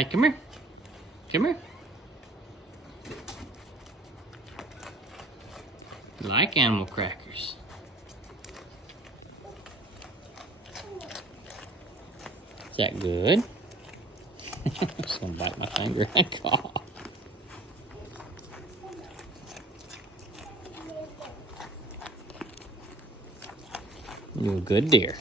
Hey, come here. Come here. You like animal crackers. Is that good? I'm just gonna bite my finger and cough. You're a good deer.